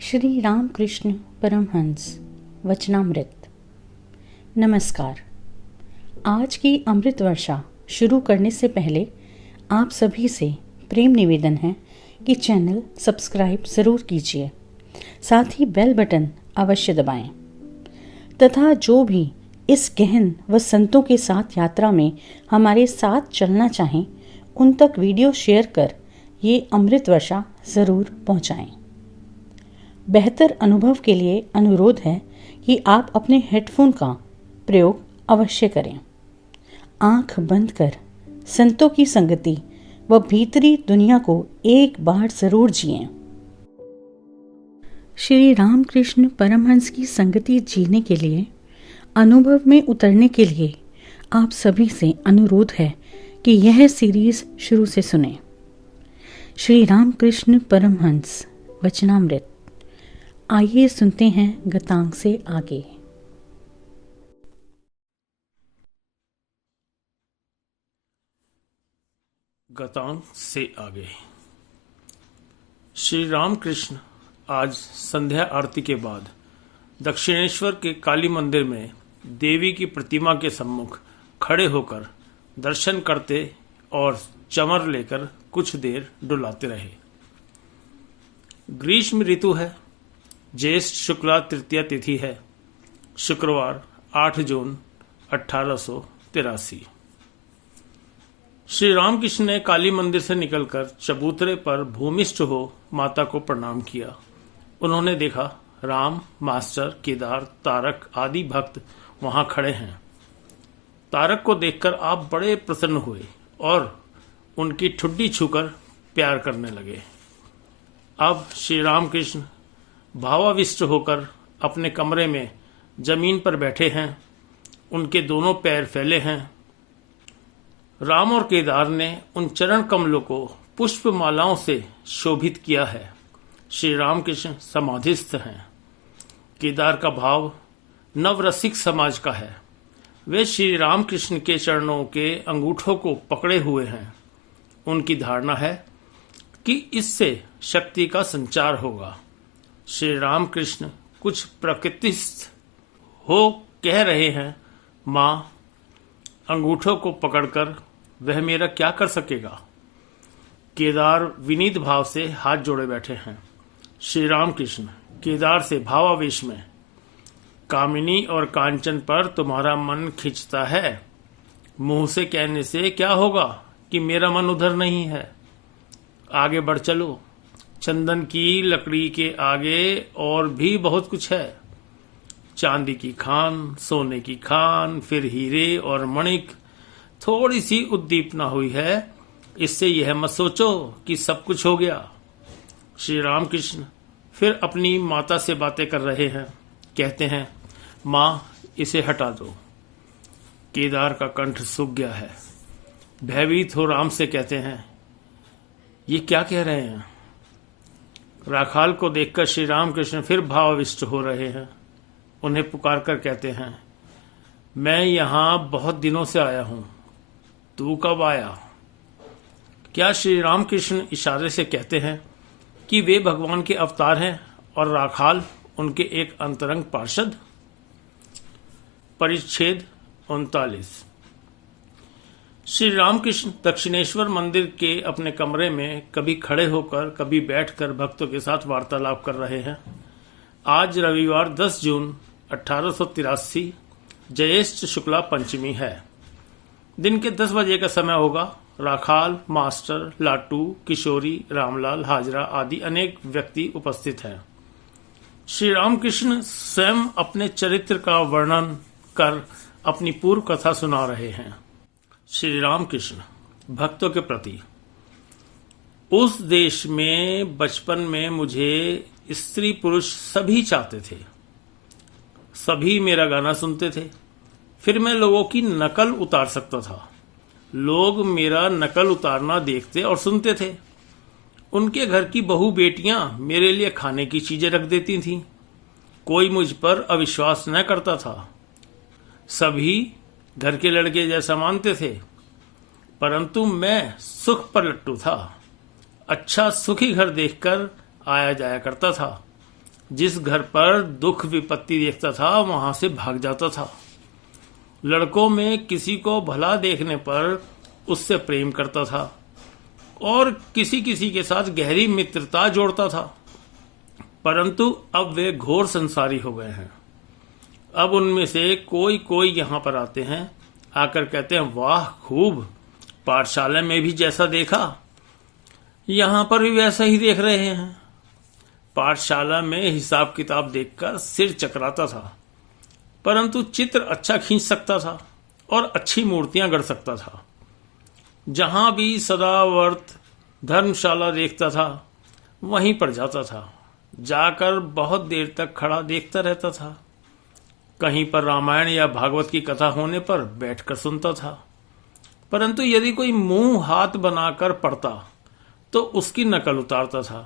श्री रामकृष्ण परमहंस वचनामृत। नमस्कार। आज की अमृत वर्षा शुरू करने से पहले आप सभी से प्रेम निवेदन है कि चैनल सब्सक्राइब ज़रूर कीजिए, साथ ही बेल बटन अवश्य दबाएं तथा जो भी इस गहन व संतों के साथ यात्रा में हमारे साथ चलना चाहें उन तक वीडियो शेयर कर ये अमृत वर्षा ज़रूर पहुंचाएं। बेहतर अनुभव के लिए अनुरोध है कि आप अपने हेडफोन का प्रयोग अवश्य करें। आंख बंद कर संतों की संगति व भीतरी दुनिया को एक बार जरूर जिएं। श्री रामकृष्ण परमहंस की संगति जीने के लिए, अनुभव में उतरने के लिए आप सभी से अनुरोध है कि यह सीरीज शुरू से सुनें। श्री रामकृष्ण परमहंस वचनामृत। आइए सुनते हैं गतांग से आगे। गतांग से आगे। श्री रामकृष्ण आज संध्या आरती के बाद दक्षिणेश्वर के काली मंदिर में देवी की प्रतिमा के सम्मुख खड़े होकर दर्शन करते और चमर लेकर कुछ देर डुलाते रहे। ग्रीष्म ऋतु है। ज्येष्ठ शुक्ला तृतीया तिथि है। शुक्रवार 8 जून 1883। श्री रामकृष्ण ने काली मंदिर से निकलकर चबूतरे पर भूमिष्ठ हो माता को प्रणाम किया। उन्होंने देखा राम, मास्टर, केदार, तारक आदि भक्त वहां खड़े हैं। तारक को देखकर आप बड़े प्रसन्न हुए और उनकी ठुड्डी छूकर प्यार करने लगे। अब श्री रामकृष्ण भावाविष्ट होकर अपने कमरे में जमीन पर बैठे हैं। उनके दोनों पैर फैले हैं। राम और केदार ने उन चरण कमलों को पुष्प मालाओं से शोभित किया है। श्री रामकृष्ण समाधिस्थ हैं। केदार का भाव नवरसिक समाज का है। वे श्री रामकृष्ण के चरणों के अंगूठों को पकड़े हुए हैं। उनकी धारणा है कि इससे शक्ति का संचार होगा। श्री रामकृष्ण कुछ प्रकृतिस्थ हो कह रहे हैं, माँ, अंगूठों को पकड़कर वह मेरा क्या कर सकेगा। केदार विनीत भाव से हाथ जोड़े बैठे हैं। श्री रामकृष्ण केदार से भावावेश में, कामिनी और कांचन पर तुम्हारा मन खिंचता है। मुंह से कहने से क्या होगा कि मेरा मन उधर नहीं है। आगे बढ़ चलो। चंदन की लकड़ी के आगे और भी बहुत कुछ है। चांदी की खान, सोने की खान, फिर हीरे और मणिक। थोड़ी सी उद्दीपना हुई है। इससे यह मत सोचो कि सब कुछ हो गया। श्री रामकृष्ण फिर अपनी माता से बातें कर रहे हैं। कहते हैं, माँ, इसे हटा दो। केदार का कंठ सूख गया है। भयभीत हो राम से कहते हैं, ये क्या कह रहे हैं। राखाल को देखकर श्री रामकृष्ण फिर भावाविष्ट हो रहे हैं। उन्हें पुकार कर कहते हैं, मैं यहाँ बहुत दिनों से आया हूँ, तू कब आया। क्या श्री रामकृष्ण इशारे से कहते हैं कि वे भगवान के अवतार हैं और राखाल उनके एक अंतरंग पार्षद। परिच्छेद 39। श्री रामकृष्ण दक्षिणेश्वर मंदिर के अपने कमरे में कभी खड़े होकर कभी बैठकर भक्तों के साथ वार्तालाप कर रहे हैं। आज रविवार 10 जून 1883 ज्येष्ठ शुक्ला पंचमी है। दिन के 10 बजे का समय होगा। राखाल, मास्टर, लाटू, किशोरी, रामलाल, हाजरा आदि अनेक व्यक्ति उपस्थित हैं। श्री रामकृष्ण स्वयं अपने चरित्र का वर्णन कर अपनी पूर्व कथा सुना रहे हैं। श्री रामकृष्ण भक्तों के प्रति। उस देश में बचपन में मुझे स्त्री पुरुष सभी चाहते थे। सभी मेरा गाना सुनते थे। फिर मैं लोगों की नकल उतार सकता था। लोग मेरा नकल उतारना देखते और सुनते थे। उनके घर की बहू बेटियां मेरे लिए खाने की चीजें रख देती थीं। कोई मुझ पर अविश्वास न करता था। सभी घर के लड़के जैसा मानते थे, परंतु मैं सुख पर लट्टू था। अच्छा सुखी घर देखकर आया जाया करता था। जिस घर पर दुख विपत्ति देखता था वहां से भाग जाता था। लड़कों में किसी को भला देखने पर उससे प्रेम करता था और किसी किसी के साथ गहरी मित्रता जोड़ता था। परंतु अब वे घोर संसारी हो गए हैं। अब उनमें से कोई कोई यहाँ पर आते हैं, आकर कहते हैं, वाह खूब, पाठशाला में भी जैसा देखा यहाँ पर भी वैसा ही देख रहे हैं। पाठशाला में हिसाब किताब देखकर सिर चकराता था, परंतु चित्र अच्छा खींच सकता था और अच्छी मूर्तियां गढ़ सकता था। जहां भी सदावर्त धर्मशाला देखता था वहीं पर जाता था, जाकर बहुत देर तक खड़ा देखता रहता था। कहीं पर रामायण या भागवत की कथा होने पर बैठकर सुनता था, परंतु यदि कोई मुंह हाथ बनाकर पढ़ता तो उसकी नकल उतारता था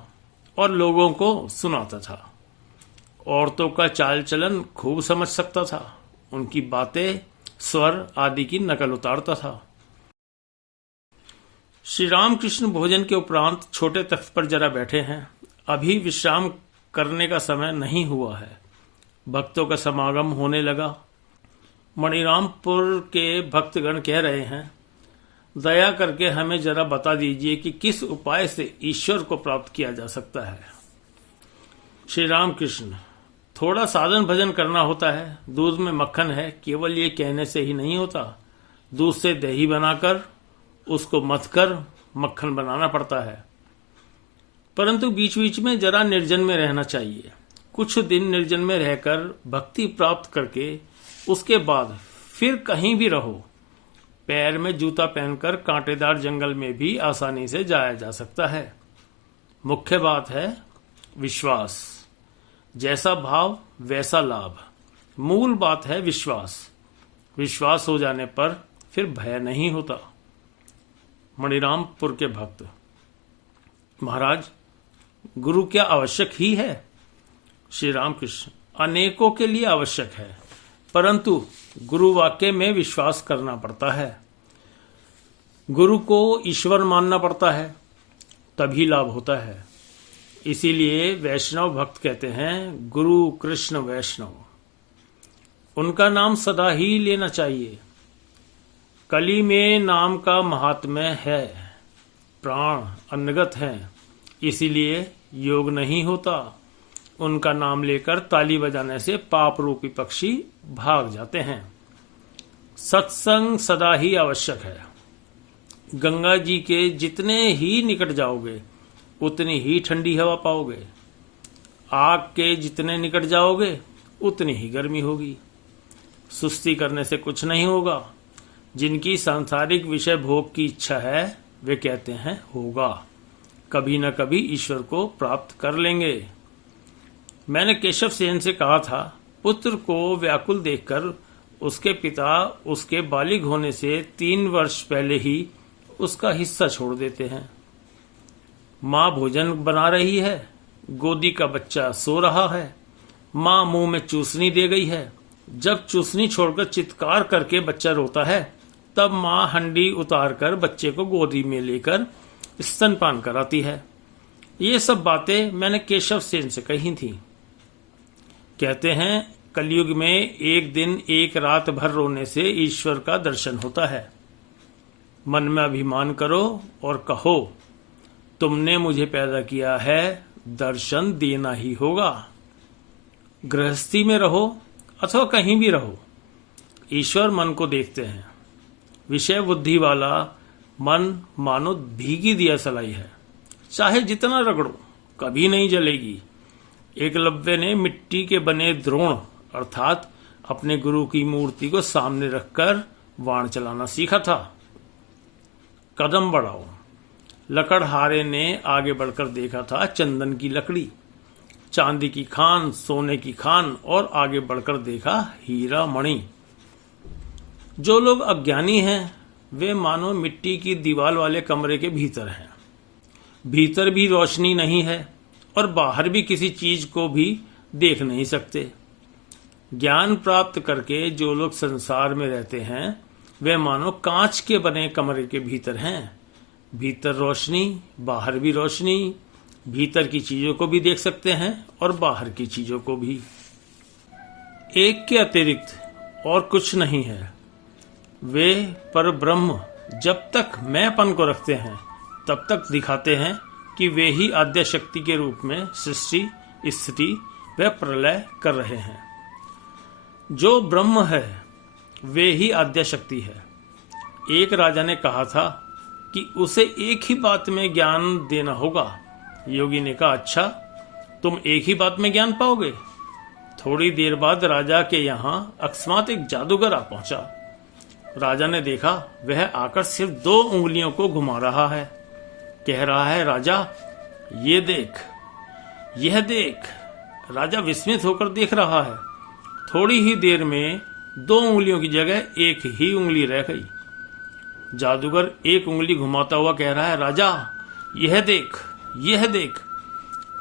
और लोगों को सुनाता था। औरतों का चाल चलन खूब समझ सकता था, उनकी बातें, स्वर आदि की नकल उतारता था। श्री रामकृष्ण भोजन के उपरांत छोटे तख्त पर जरा बैठे हैं। अभी विश्राम करने का समय नहीं हुआ है। भक्तों का समागम होने लगा। मणिरामपुर के भक्तगण कह रहे हैं, दया करके हमें जरा बता दीजिए कि किस उपाय से ईश्वर को प्राप्त किया जा सकता है। श्री रामकृष्ण, थोड़ा साधन भजन करना होता है। दूध में मक्खन है, केवल ये कहने से ही नहीं होता। दूध से दही बनाकर उसको मथकर मक्खन बनाना पड़ता है। परंतु बीच बीच में जरा निर्जन में रहना चाहिए। कुछ दिन निर्जन में रहकर भक्ति प्राप्त करके उसके बाद फिर कहीं भी रहो। पैर में जूता पहनकर कांटेदार जंगल में भी आसानी से जाया जा सकता है। मुख्य बात है विश्वास। जैसा भाव वैसा लाभ। मूल बात है विश्वास। विश्वास हो जाने पर फिर भय नहीं होता। मणिरामपुर के भक्त, महाराज, गुरु क्या आवश्यक ही है? श्री रामकृष्ण, अनेकों के लिए आवश्यक है, परंतु गुरु वाक्य में विश्वास करना पड़ता है। गुरु को ईश्वर मानना पड़ता है, तभी लाभ होता है। इसीलिए वैष्णव भक्त कहते हैं, गुरु कृष्ण वैष्णव। उनका नाम सदा ही लेना चाहिए। कली में नाम का महात्म्य है। प्राण अन्नगत हैं, इसीलिए योग नहीं होता। उनका नाम लेकर ताली बजाने से पाप रूपी पक्षी भाग जाते हैं। सत्संग सदा ही आवश्यक है। गंगा जी के जितने ही निकट जाओगे उतनी ही ठंडी हवा पाओगे। आग के जितने निकट जाओगे उतनी ही गर्मी होगी। सुस्ती करने से कुछ नहीं होगा। जिनकी सांसारिक विषय भोग की इच्छा है वे कहते हैं होगा, कभी न कभी ईश्वर को प्राप्त कर लेंगे। मैंने केशव सेन से कहा था, पुत्र को व्याकुल देखकर उसके पिता उसके बालिग होने से 3 वर्ष पहले ही उसका हिस्सा छोड़ देते हैं। माँ भोजन बना रही है, गोदी का बच्चा सो रहा है, माँ मुंह में चूसनी दे गई है। जब चूसनी छोड़कर चित्कार करके बच्चा रोता है, तब माँ हंडी उतार कर बच्चे को गोदी में लेकर स्तनपान कराती है। ये सब बातें मैंने केशव सेन से कही थी। कहते हैं, कलयुग में एक दिन एक रात भर रोने से ईश्वर का दर्शन होता है। मन में अभिमान करो और कहो, तुमने मुझे पैदा किया है, दर्शन देना ही होगा। गृहस्थी में रहो अथवा कहीं भी रहो, ईश्वर मन को देखते हैं। विषय बुद्धि वाला मन मानो भीगी दिया सलाई है, चाहे जितना रगड़ो कभी नहीं जलेगी। एकलव्य ने मिट्टी के बने द्रोण अर्थात अपने गुरु की मूर्ति को सामने रखकर बाण चलाना सीखा था। कदम बढ़ाओ। लकड़हारे ने आगे बढ़कर देखा था चंदन की लकड़ी, चांदी की खान, सोने की खान और आगे बढ़कर देखा हीरा मणि। जो लोग अज्ञानी हैं वे मानो मिट्टी की दीवार वाले कमरे के भीतर हैं। भीतर भी रोशनी नहीं है और बाहर भी किसी चीज को भी देख नहीं सकते। ज्ञान प्राप्त करके जो लोग संसार में रहते हैं वे मानो कांच के बने कमरे के भीतर हैं। भीतर रोशनी, बाहर भी रोशनी, भीतर की चीजों को भी देख सकते हैं और बाहर की चीजों को भी। एक के अतिरिक्त और कुछ नहीं है। वे पर ब्रह्म जब तक मैंपन को रखते हैं तब तक दिखाते हैं कि वे ही आद्य शक्ति के रूप में सृष्टि, स्थिति व प्रलय कर रहे हैं। जो ब्रह्म है वे ही आद्य शक्ति है। एक राजा ने कहा था कि उसे एक ही बात में ज्ञान देना होगा। योगी ने कहा, अच्छा, तुम एक ही बात में ज्ञान पाओगे? थोड़ी देर बाद राजा के यहाँ अकस्मात एक जादूगर आ पहुंचा। राजा ने देखा वह आकर सिर्फ 2 उंगलियों को घुमा रहा है। कह रहा है, राजा ये देख, यह देख। राजा विस्मित होकर देख रहा है। थोड़ी ही देर में 2 उंगलियों की जगह एक ही उंगली रह गई। जादूगर एक उंगली घुमाता हुआ कह रहा है, राजा यह देख, यह देख।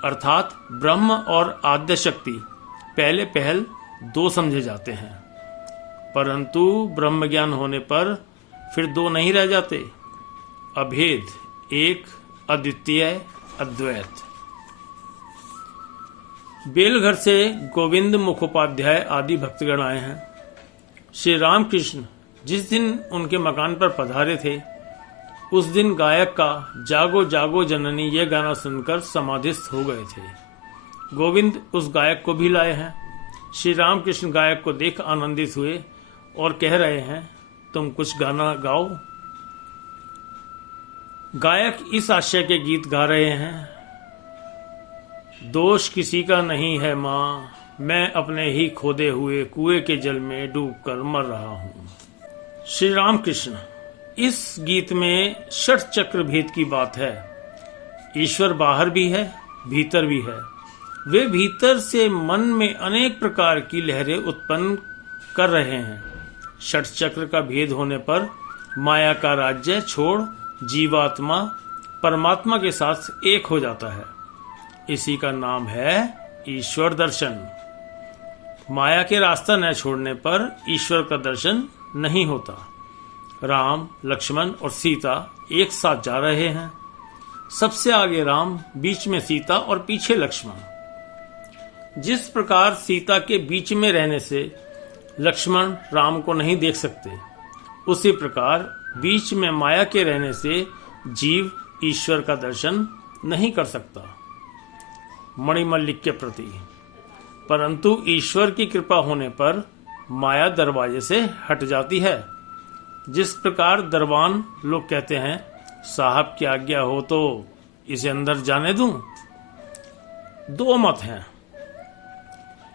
अर्थात ब्रह्म और आद्य शक्ति पहले पहल 2 समझे जाते हैं, परंतु ब्रह्म ज्ञान होने पर फिर 2 नहीं रह जाते। अभेद, एक, अद्वितीय, अद्वैत। बेलघर से गोविंद मुखोपाध्याय आदि भक्तगण आए हैं। श्री रामकृष्ण जिस दिन उनके मकान पर पधारे थे उस दिन गायक का जागो जागो जननी यह गाना सुनकर समाधिस्थ हो गए थे। गोविंद उस गायक को भी लाए हैं। श्री रामकृष्ण गायक को देख आनंदित हुए और कह रहे हैं, तुम कुछ गाना गाओ। गायक इस आशय के गीत गा रहे हैं, दोष किसी का नहीं है माँ, मैं अपने ही खोदे हुए कुएं के जल में डूबकर मर रहा हूँ। श्री रामकृष्ण, इस गीत में षट चक्र भेद की बात है। ईश्वर बाहर भी है, भीतर भी है। वे भीतर से मन में अनेक प्रकार की लहरें उत्पन्न कर रहे हैं। षट चक्र का भेद होने पर माया का राज्य छोड़ जीवात्मा परमात्मा के साथ एक हो जाता है। इसी का नाम है ईश्वर दर्शन। माया के रास्ता न छोड़ने पर ईश्वर का दर्शन नहीं होता। राम, लक्ष्मण और सीता एक साथ जा रहे हैं। सबसे आगे राम, बीच में सीता और पीछे लक्ष्मण। जिस प्रकार सीता के बीच में रहने से लक्ष्मण राम को नहीं देख सकते, उसी प्रकार बीच में माया के रहने से जीव ईश्वर का दर्शन नहीं कर सकता। मणिमल्लिक के प्रति। परंतु ईश्वर की कृपा होने पर माया दरवाजे से हट जाती है। जिस प्रकार दरबान लोग कहते हैं, साहब की आज्ञा हो तो इसे अंदर जाने दूं। 2 मत हैं,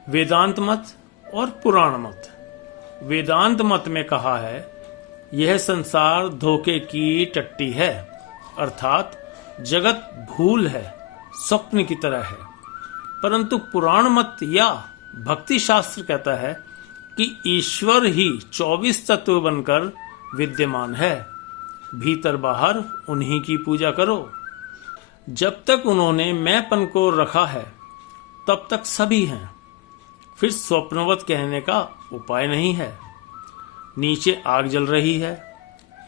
वेदांत मत और पुराण मत। वेदांत मत में कहा है, यह संसार धोखे की टट्टी है, अर्थात जगत भूल है, स्वप्न की तरह है। परंतु पुराण मत या भक्ति शास्त्र कहता है कि ईश्वर ही 24 तत्व बनकर विद्यमान है। भीतर बाहर उन्हीं की पूजा करो। जब तक उन्होंने मैंपन को रखा है तब तक सभी हैं। फिर स्वप्नवत कहने का उपाय नहीं है। नीचे आग जल रही है,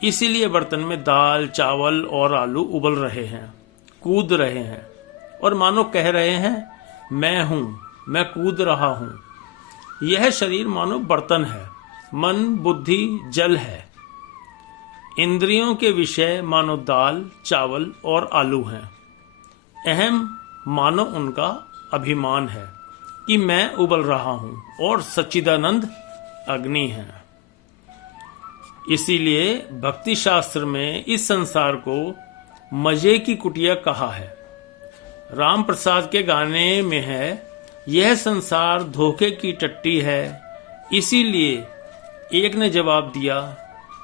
इसीलिए बर्तन में दाल, चावल और आलू उबल रहे हैं, कूद रहे हैं और मानो कह रहे हैं, मैं हूं, मैं कूद रहा हूं। यह शरीर मानो बर्तन है, मन, बुद्धि जल है। इंद्रियों के विषय मानो दाल, चावल और आलू हैं। अहम मानो उनका अभिमान है कि मैं उबल रहा हूं और सच्चिदानंद अग्नि है। इसीलिए भक्ति शास्त्र में इस संसार को मजे की कुटिया कहा है। राम प्रसाद के गाने में है, यह संसार धोखे की टट्टी है। इसीलिए एक ने जवाब दिया,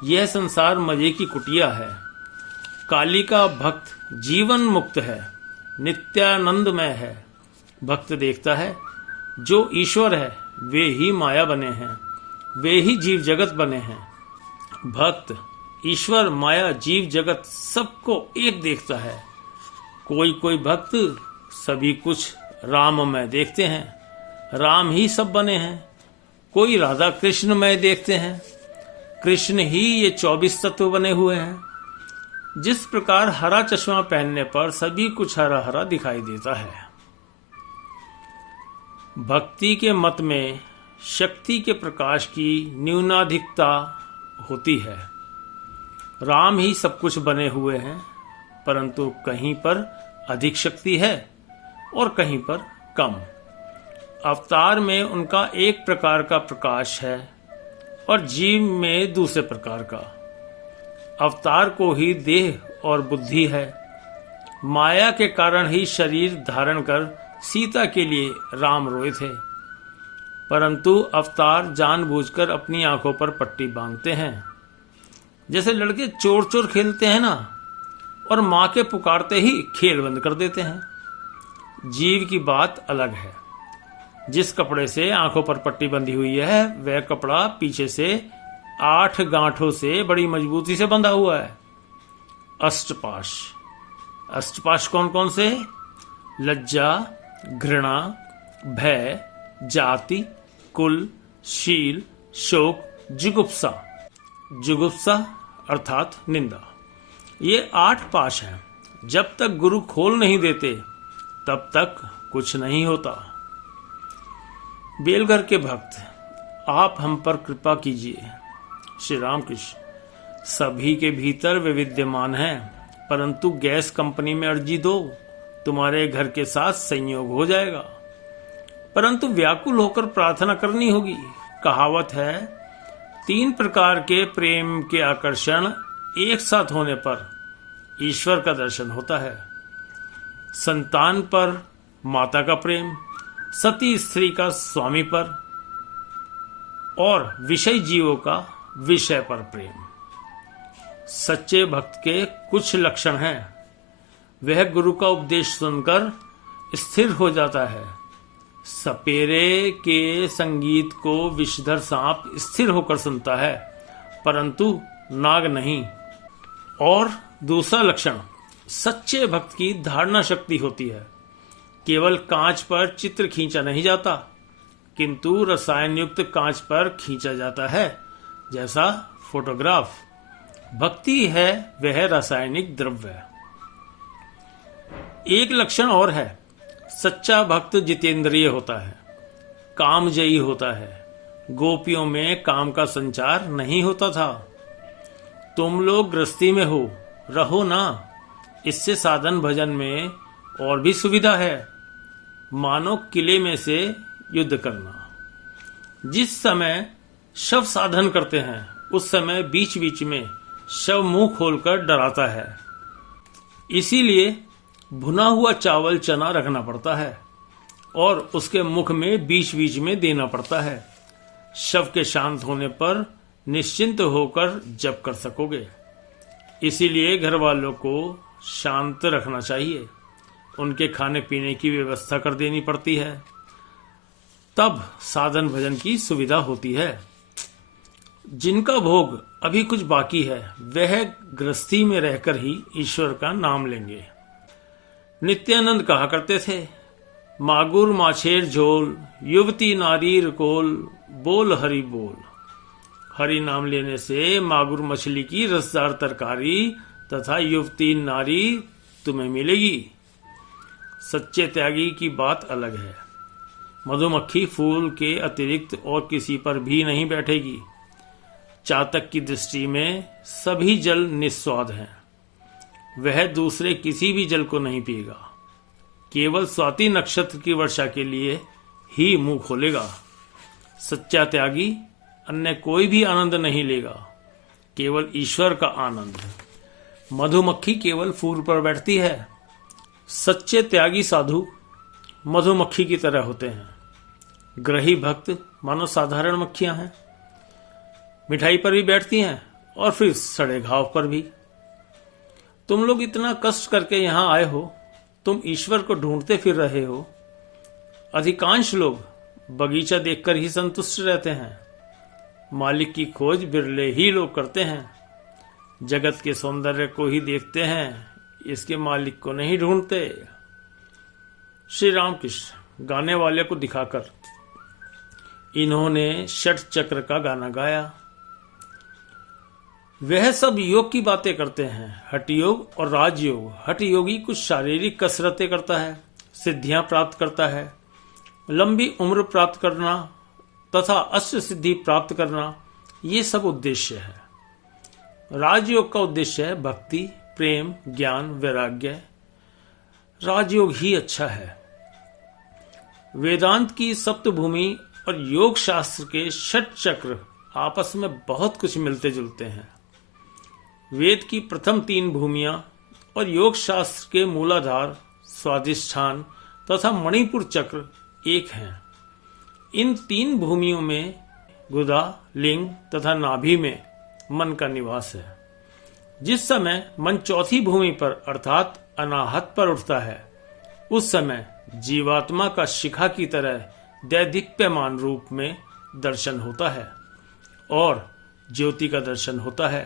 यह संसार मजे की कुटिया है। काली का भक्त जीवन मुक्त है, नित्यानंदमय है। भक्त देखता है जो ईश्वर है वे ही माया बने हैं, वे ही जीव जगत बने हैं। भक्त ईश्वर, माया, जीव जगत सबको एक देखता है। कोई कोई भक्त सभी कुछ राममय देखते हैं, राम ही सब बने हैं। कोई राधा कृष्णमय देखते हैं, कृष्ण ही ये 24 तत्व बने हुए हैं। जिस प्रकार हरा चश्मा पहनने पर सभी कुछ हरा हरा दिखाई देता है। भक्ति के मत में शक्ति के प्रकाश की न्यूनाधिकता होती है। राम ही सब कुछ बने हुए हैं, परंतु कहीं पर अधिक शक्ति है और कहीं पर कम। अवतार में उनका एक प्रकार का प्रकाश है और जीव में दूसरे प्रकार का। अवतार को ही देह और बुद्धि है। माया के कारण ही शरीर धारण कर सीता के लिए राम रोए थे, परंतु अवतार जानबूझकर अपनी आंखों पर पट्टी बांधते हैं। जैसे लड़के चोर चोर खेलते हैं ना, और मां के पुकारते ही खेल बंद कर देते हैं। जीव की बात अलग है। जिस कपड़े से आंखों पर पट्टी बंधी हुई है, वह कपड़ा पीछे से 8 गांठों से बड़ी मजबूती से बंधा हुआ है। अष्टपाश। अष्टपाश कौन कौन से? लज्जा, घृणा, भय, जाति, कुल, शील, शोक, जुगुप्सा। जुगुप्सा अर्थात निंदा। ये 8 पाश हैं। जब तक गुरु खोल नहीं देते तब तक कुछ नहीं होता। बेलघर के भक्त, आप हम पर कृपा कीजिए। श्री रामकृष्ण। सभी के भीतर वे विद्यमान हैं, परंतु गैस कंपनी में अर्जी दो, तुम्हारे घर के साथ संयोग हो जाएगा। परंतु व्याकुल होकर प्रार्थना करनी होगी। कहावत है, 3 प्रकार के प्रेम के आकर्षण एक साथ होने पर ईश्वर का दर्शन होता है। संतान पर माता का प्रेम, सती स्त्री का स्वामी पर, और विषय जीवों का विषय पर प्रेम। सच्चे भक्त के कुछ लक्षण हैं। वह गुरु का उपदेश सुनकर स्थिर हो जाता है। सपेरे के संगीत को विषधर सांप स्थिर होकर सुनता है, परंतु नाग नहीं। और दूसरा लक्षण, सच्चे भक्त की धारणा शक्ति होती है। केवल कांच पर चित्र खींचा नहीं जाता, किंतु रसायन युक्त कांच पर खींचा जाता है, जैसा फोटोग्राफ। भक्ति है वह रासायनिक द्रव्य। एक लक्षण और है, सच्चा भक्त जितेंद्रिय होता है, कामजयी होता है। गोपियों में काम का संचार नहीं होता था। तुम लोग गृहस्थी में हो, रहो ना, इससे साधन भजन में और भी सुविधा है। मानो किले में से युद्ध करना। जिस समय शव साधन करते हैं, उस समय बीच बीच में शव मुंह खोलकर डराता है। इसीलिए भुना हुआ चावल चना रखना पड़ता है और उसके मुख में बीच बीच में देना पड़ता है। शव के शांत होने पर निश्चिंत होकर जप कर सकोगे। इसीलिए घर वालों को शांत रखना चाहिए। उनके खाने पीने की व्यवस्था कर देनी पड़ती है, तब साधन भजन की सुविधा होती है। जिनका भोग अभी कुछ बाकी है, वह गृहस्थी में रहकर ही ईश्वर का नाम लेंगे। नित्यानंद कहा करते थे, मागुर माछेर झोल, युवती नारी रकोल, बोल हरि बोल। हरि नाम लेने से मागुर मछली की रसदार तरकारी तथा युवती नारी तुम्हें मिलेगी। सच्चे त्यागी की बात अलग है। मधुमक्खी फूल के अतिरिक्त और किसी पर भी नहीं बैठेगी। चातक की दृष्टि में सभी जल निस्वाद हैं। वह दूसरे किसी भी जल को नहीं पिएगा। केवल स्वाति नक्षत्र की वर्षा के लिए ही मुंह खोलेगा। सच्चा त्यागी अन्य कोई भी आनंद नहीं लेगा, केवल ईश्वर का आनंद। मधुमक्खी केवल फूल पर बैठती है। सच्चे त्यागी साधु मधुमक्खी की तरह होते हैं। ग्रही भक्त मानो साधारण मक्खियां हैं। मिठाई पर भी बैठती हैं और फिर सड़े घाव पर भी। तुम लोग इतना कष्ट करके यहां आए हो, तुम ईश्वर को ढूंढते फिर रहे हो। अधिकांश लोग बगीचा देखकर ही संतुष्ट रहते हैं। मालिक की खोज बिरले ही लोग करते हैं। जगत के सौंदर्य को ही देखते हैं, इसके मालिक को नहीं ढूंढते। श्री रामकृष्ण गाने वाले को दिखाकर इन्होंने षट चक्र का गाना गाया। वह सब योग की बातें करते हैं, हठ योग और राजयोग। हठ योगी कुछ शारीरिक कसरतें करता है, सिद्धियां प्राप्त करता है, लंबी उम्र प्राप्त करना तथा अष्ट सिद्धि प्राप्त करना, ये सब उद्देश्य है। राजयोग का उद्देश्य है भक्ति, प्रेम, ज्ञान, वैराग्य। राजयोग ही अच्छा है। वेदांत की सप्तभूमि और योग शास्त्र के षट चक्र आपस में बहुत कुछ मिलते जुलते हैं। वेद की प्रथम 3 भूमियां और योग शास्त्र के मूलाधार, स्वाधिष्ठान तथा मणिपुर चक्र एक हैं। इन 3 भूमियों में गुदा, लिंग तथा नाभि में मन का निवास है। जिस समय मन चौथी भूमि पर अर्थात अनाहत पर उठता है, उस समय जीवात्मा का शिखा की तरह दैदीप्यमान रूप में दर्शन होता है और ज्योति का दर्शन होता है।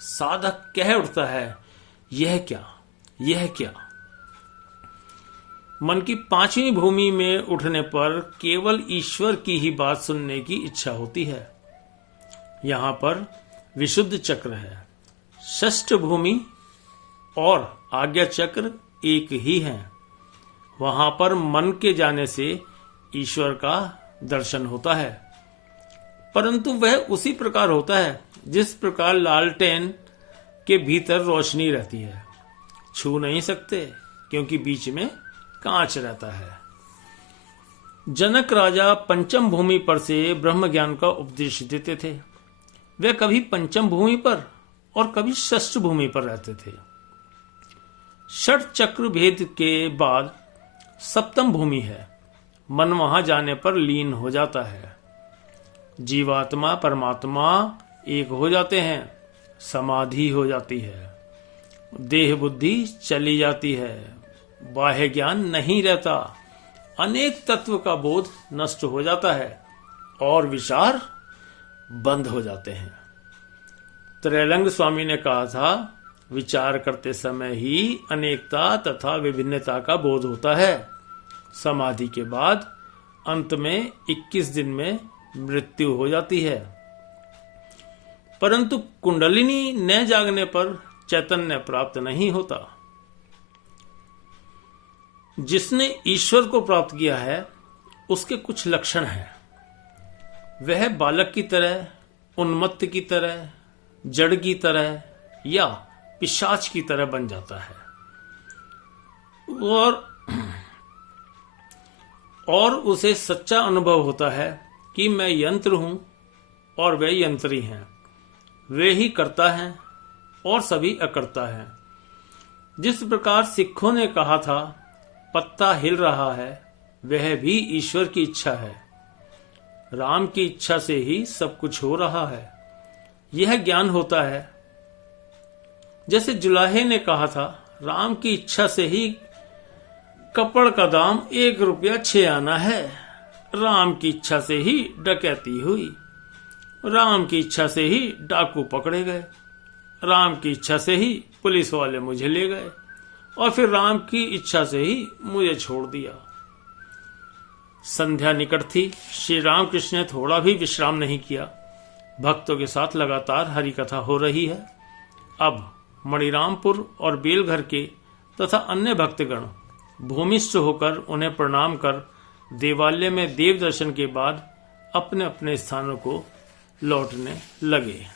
साधक कह उठता है, यह क्या, यह क्या। मन की 5वीं भूमि में उठने पर केवल ईश्वर की ही बात सुनने की इच्छा होती है। यहां पर विशुद्ध चक्र है। षष्ठ भूमि और आज्ञा चक्र एक ही हैं। वहां पर मन के जाने से ईश्वर का दर्शन होता है, परंतु वह उसी प्रकार होता है जिस प्रकार लालटेन के भीतर रोशनी रहती है। छू नहीं सकते क्योंकि बीच में कांच रहता है। जनक राजा पंचम भूमि पर से ब्रह्म ज्ञान का उपदेश देते थे। वे कभी पंचम भूमि पर और कभी षष्ठ भूमि पर रहते थे। षट चक्र भेद के बाद सप्तम भूमि है। मन वहां जाने पर लीन हो जाता है। जीवात्मा परमात्मा एक हो जाते हैं, समाधि हो जाती है, देह बुद्धि चली जाती है, बाह्य ज्ञान नहीं रहता, अनेक तत्व का बोध नष्ट हो जाता है और विचार बंद हो जाते हैं। त्रैलंग स्वामी ने कहा था, विचार करते समय ही अनेकता तथा विभिन्नता का बोध होता है। समाधि के बाद अंत में 21 दिन में मृत्यु हो जाती है। परंतु कुंडलिनी न जागने पर चैतन्य प्राप्त नहीं होता। जिसने ईश्वर को प्राप्त किया है उसके कुछ लक्षण हैं। वह बालक की तरह, उन्मत्त की तरह, जड़ की तरह या पिशाच की तरह बन जाता है और उसे सच्चा अनुभव होता है कि मैं यंत्र हूं और वे यंत्री हैं। वे ही करता है और सभी अकर्ता है। जिस प्रकार सिखों ने कहा था, पत्ता हिल रहा है, वह भी ईश्वर की इच्छा है। राम की इच्छा से ही सब कुछ हो रहा है। यह ज्ञान होता है। जैसे जुलाहे ने कहा था, राम की इच्छा से ही कपड़ का दाम 1 रुपया 6 आना है। राम की इच्छा से ही डकैती हुई। राम की इच्छा से ही डाकू पकड़े गए। राम की इच्छा से ही पुलिस वाले मुझे ले गए और फिर राम की इच्छा से ही मुझे छोड़ दिया। संध्या निकट थी। श्री रामकृष्ण ने थोड़ा भी विश्राम नहीं किया। भक्तों के साथ लगातार हरि कथा हो रही है। अब मणिरामपुर और बेलघर के तथा अन्य भक्तगण भूमिष्ठ होकर उन्हें प्रणाम कर देवालय में देव दर्शन के बाद अपने अपने स्थानों को लौटने लगे।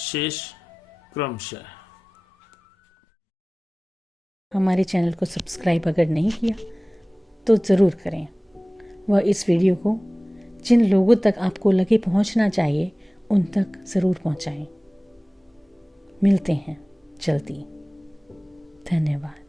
शेष क्रमशः। हमारे चैनल को सब्सक्राइब अगर नहीं किया तो ज़रूर करें। वह इस वीडियो को जिन लोगों तक आपको लगे पहुंचना चाहिए उन तक ज़रूर पहुंचाएं। मिलते हैं जल्दी। धन्यवाद।